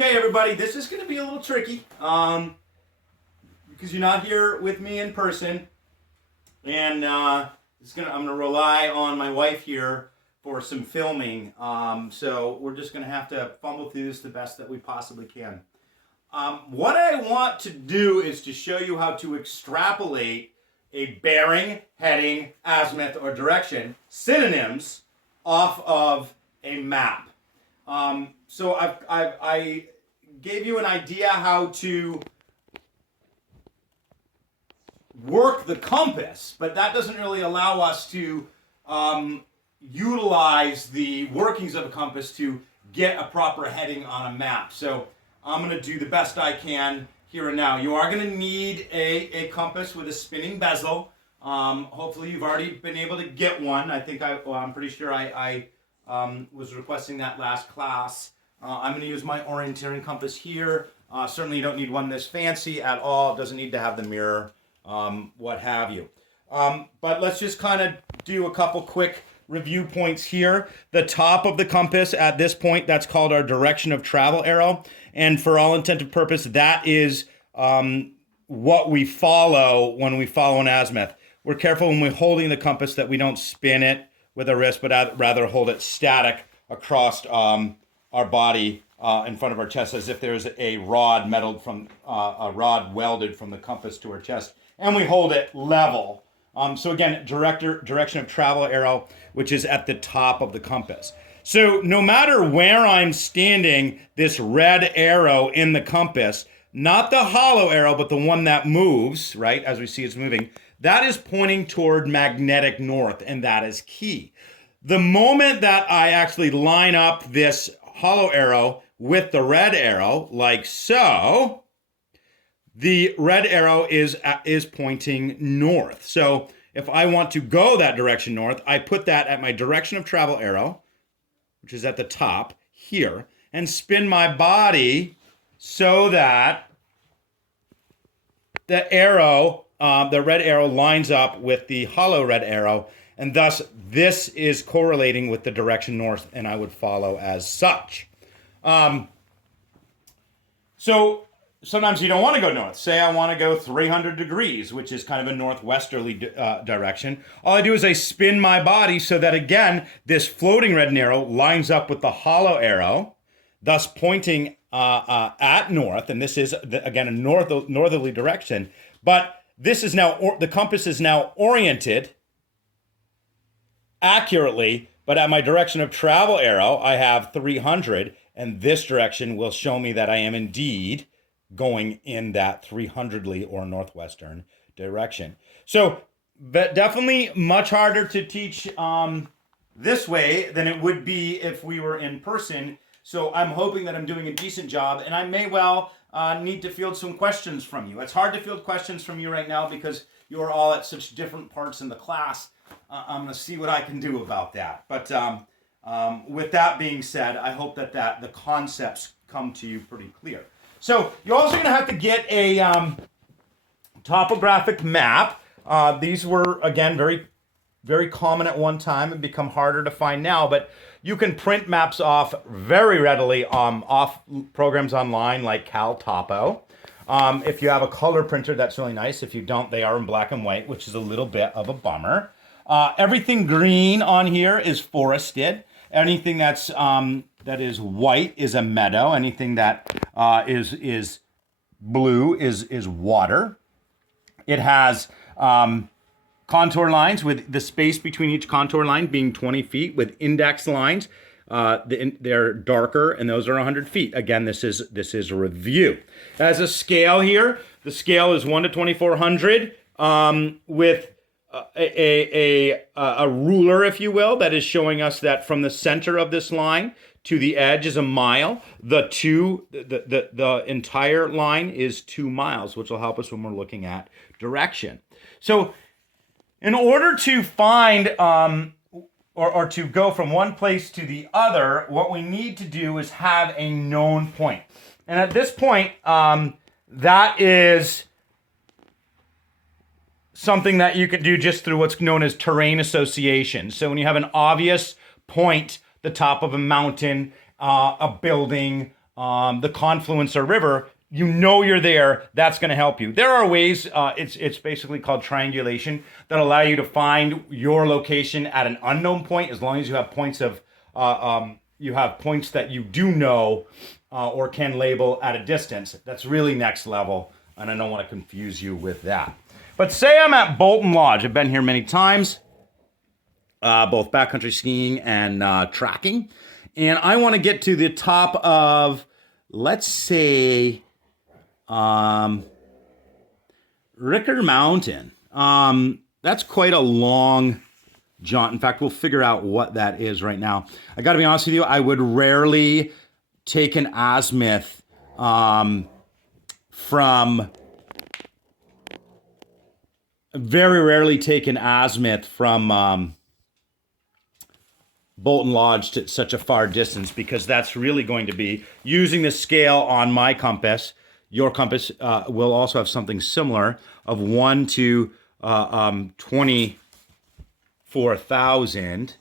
Okay, everybody, this is going to be a little tricky because you're not here with me in person, and I'm going to rely on my wife here for some filming. So we're just going to have to fumble through this the best that we possibly can. What I want to do is to show you how to extrapolate a bearing, heading, azimuth, or direction, synonyms, off of a map. So I gave you an idea how to work the compass, but that doesn't really allow us to utilize the workings of a compass to get a proper heading on a map. So I'm going to do the best I can here and now. You are going to need a compass with a spinning bezel. Hopefully you've already been able to get one. I think I'm pretty sure I was requesting that last class. I'm going to use my orienteering compass here. Certainly you don't need one this fancy at all. It doesn't need to have the mirror, what have you. But let's just kind of do a couple quick review points here. The top of the compass at this point, that's called our direction of travel arrow. And for all intent and purpose, that is what we follow when we follow an azimuth. We're careful when we're holding the compass that we don't spin it with our wrist, but rather hold it static across our body in front of our chest, as if there's a rod welded from the compass to our chest, and we hold it level. So again, direction of travel arrow, which is at the top of the compass. So no matter where I'm standing, this red arrow in the compass, not the hollow arrow, but the one that moves, right, as we see it's moving, that is pointing toward magnetic north, and that is key. The moment that I actually line up this hollow arrow with the red arrow, like so, the red arrow is pointing north. So if I want to go that direction north, I put that at my direction of travel arrow, which is at the top here, and spin my body so that the arrow, the red arrow, lines up with the hollow red arrow, and thus this is correlating with the direction north, and I would follow as such. So sometimes you don't want to go north. Say I want to go 300 degrees, which is kind of a northwesterly direction. All I do is I spin my body so that, again, this floating red arrow lines up with the hollow arrow, thus pointing at north. And this is, again, a northerly direction. But this is now, the compass is now oriented accurately, but at my direction of travel arrow, I have 300, and this direction will show me that I am indeed going in that 300ly or northwestern direction. So, but definitely much harder to teach this way than it would be if we were in person. So I'm hoping that I'm doing a decent job, and I may well need to field some questions from you. It's hard to field questions from you right now because you're all at such different parts in the class. I'm going to see what I can do about that. But with that being said, I hope that the concepts come to you pretty clear. So you're also going to have to get a topographic map. These were, again, very, very common at one time and become harder to find now. But you can print maps off very readily off programs online like CalTopo. If you have a color printer, that's really nice. If you don't, they are in black and white, which is a little bit of a bummer. Everything green on here is forested. Anything that is white is a meadow. Anything that is blue is water. It has contour lines with the space between each contour line being 20 feet with index lines. They're darker, and those are 100 feet. Again, this is a review. It has a scale here. The scale is 1 to 2400 with a ruler, if you will, that is showing us that from the center of this line to the edge is a mile. The entire line is 2 miles, which will help us when we're looking at direction. So in order to find or to go from one place to the other, what we need to do is have a known point. And at this point, that is something that you can do just through what's known as terrain association. So when you have an obvious point, the top of a mountain, a building, the confluence or river, you know you're there. That's going to help you. There are ways, it's basically called triangulation, that allow you to find your location at an unknown point, as long as you have points of you have points that you do know or can label at a distance. That's really next level, and I don't want to confuse you with that. But say I'm at Bolton Lodge. I've been here many times, both backcountry skiing and tracking, and I want to get to the top of, let's say, Ricker Mountain. That's quite a long jaunt. In fact, we'll figure out what that is right now. I got to be honest with you, I would rarely take an azimuth very rarely take an azimuth from Bolton Lodge to such a far distance, because that's really going to be using the scale on my compass. Your compass will also have something similar of 1 to 24,000,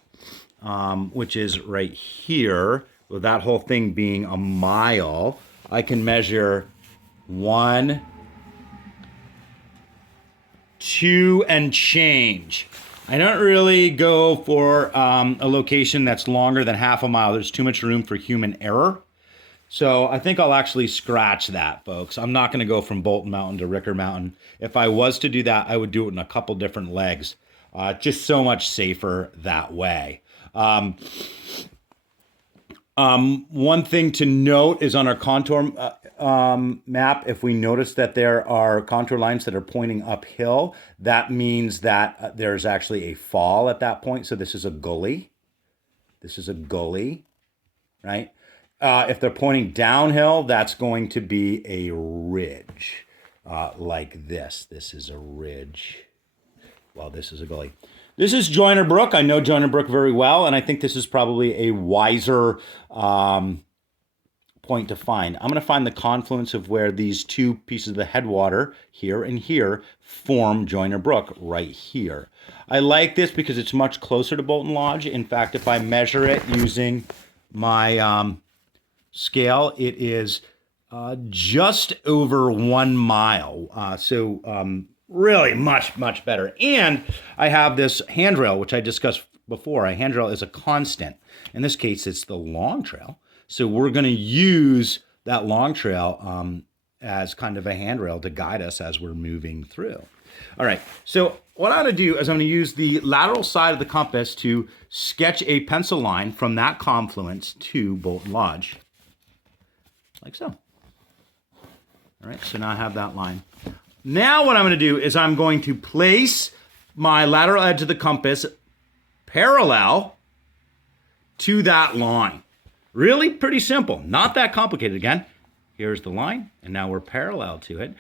which is right here. With that whole thing being a mile, I can measure 1, 2, and change. I don't really go for a location that's longer than half a mile. There's too much room for human error. So I think I'll actually scratch that, folks. I'm not going to go from Bolton Mountain to Ricker Mountain. If I was to do that, I would do it in a couple different legs. Just so much safer that way. One thing to note is on our contour map, if we notice that there are contour lines that are pointing uphill, that means that there's actually a fall at that point. So this is a gully. This is a gully, right? If they're pointing downhill, that's going to be a ridge, like this. This is a ridge. Well, this is a gully. This is Joiner Brook. I know Joiner Brook very well, and I think this is probably a wiser point to find. I'm going to find the confluence of where these two pieces of the headwater, here and here, form Joiner Brook right here. I like this because it's much closer to Bolton Lodge. In fact, if I measure it using my scale, it is just over 1 mile. Really much better. And I have this handrail, which I discussed before. A handrail is a constant. In this case, it's the long trail. So we're going to use that long trail as kind of a handrail to guide us as we're moving through. All right. So what I'm going to do is I'm going to use the lateral side of the compass to sketch a pencil line from that confluence to Bolton Lodge, like so. All right. So now I have that line. Now what I'm going to do is I'm going to place my lateral edge of the compass parallel to that line. Really pretty simple. Not that complicated. Again, here's the line, and now we're parallel to it.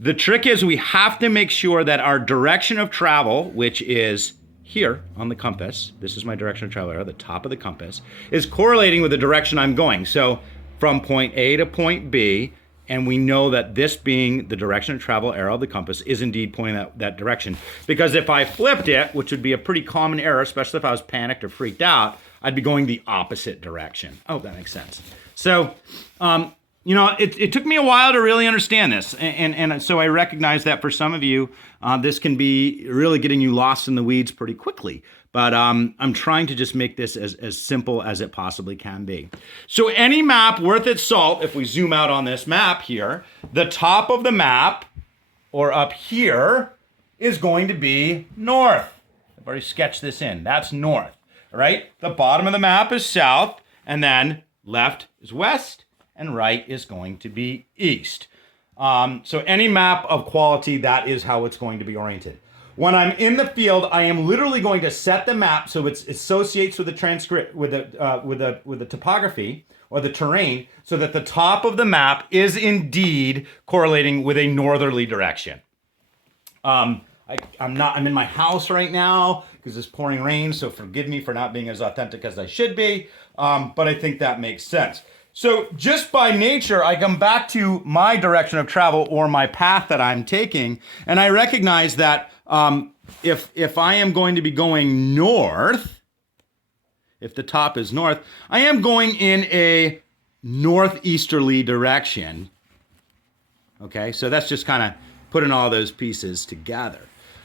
The trick is we have to make sure that our direction of travel, which is here on the compass, this is my direction of travel arrow, the top of the compass, is correlating with the direction I'm going. So from point A to point B, and we know that this being the direction of travel arrow of the compass is indeed pointing that direction. Because if I flipped it, which would be a pretty common error, especially if I was panicked or freaked out, I'd be going the opposite direction. I hope that makes sense. So, it took me a while to really understand this. And so I recognize that for some of you, this can be really getting you lost in the weeds pretty quickly. But I'm trying to just make this as simple as it possibly can be. So any map worth its salt, if we zoom out on this map here, the top of the map, or up here, is going to be north. I've already sketched this in. That's north, all right? The bottom of the map is south, and then left is west, and right is going to be east. So any map of quality, that is how it's going to be oriented. When I'm in the field, I am literally going to set the map so it associates with the transcript, with the topography or the terrain, so that the top of the map is indeed correlating with a northerly direction. I'm in my house right now because it's pouring rain, so forgive me for not being as authentic as I should be, but I think that makes sense. So just by nature, I come back to my direction of travel or my path that I'm taking, and I recognize that if I am going to be going north, if the top is north, I am going in a northeasterly direction. Okay, so that's just kind of putting all those pieces together.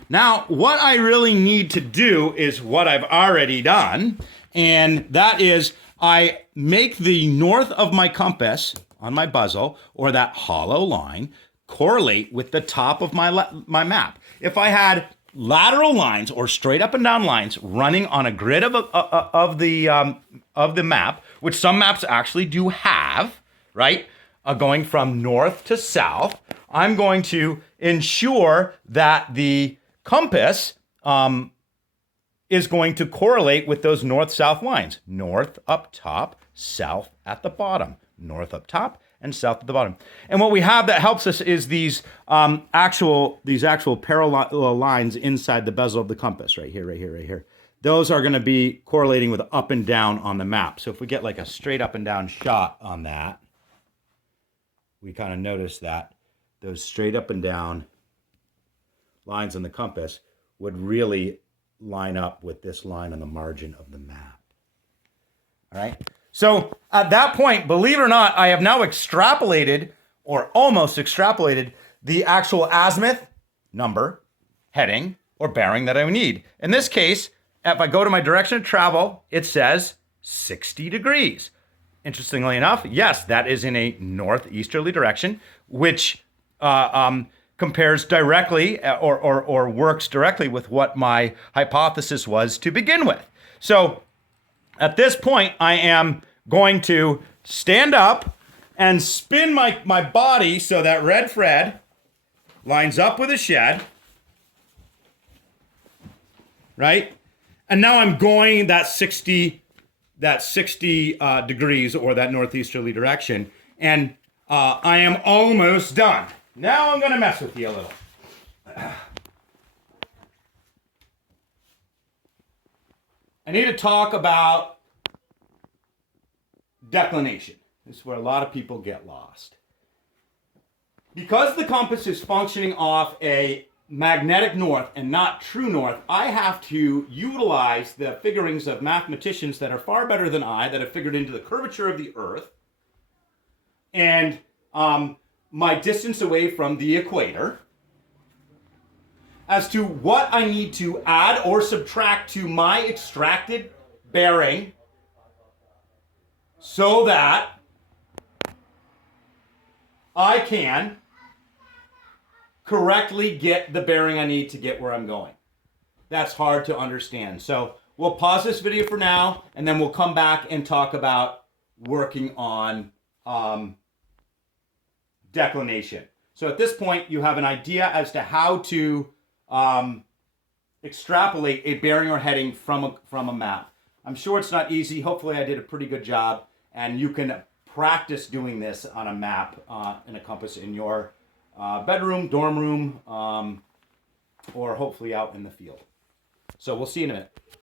Now, what I really need to do is what I've already done, and that is I make the north of my compass on my bezel, or that hollow line, correlate with the top of my map. If I had lateral lines or straight up and down lines running on a grid of the map, which some maps actually do have, right? Going from north to south, I'm going to ensure that the compass is going to correlate with those north-south lines. North up top, south at the bottom. North up top and south at the bottom. And what we have that helps us is these actual parallel lines inside the bezel of the compass, right here, right here, right here. Those are going to be correlating with up and down on the map. So if we get like a straight up and down shot on that, we kind of notice that those straight up and down lines on the compass would really line up with this line on the margin of the map. All right. So at that point, believe it or not, I have now extrapolated, or almost extrapolated, the actual azimuth, number, heading, or bearing that I would need. In this case, if I go to my direction of travel, it says 60 degrees. Interestingly enough, yes, that is in a northeasterly direction, which compares directly or works directly with what my hypothesis was to begin with. So at this point, I am going to stand up and spin my body so that red Fred lines up with a shed, right? And now I'm going that 60 degrees, or that northeasterly direction, and I am almost done. Now I'm going to mess with you a little. I need to talk about declination. This is where a lot of people get lost. Because the compass is functioning off a magnetic north and not true north, I have to utilize the figurings of mathematicians that are far better than I, that have figured into the curvature of the Earth and my distance away from the equator as to what I need to add or subtract to my extracted bearing so that I can correctly get the bearing I need to get where I'm going. That's hard to understand. So we'll pause this video for now, and then we'll come back and talk about working on declination. So at this point, you have an idea as to how to extrapolate a bearing or heading from a map. I'm sure it's not easy. Hopefully I did a pretty good job, and you can practice doing this on a map and a compass in your bedroom, dorm room, or hopefully out in the field. So we'll see you in a minute.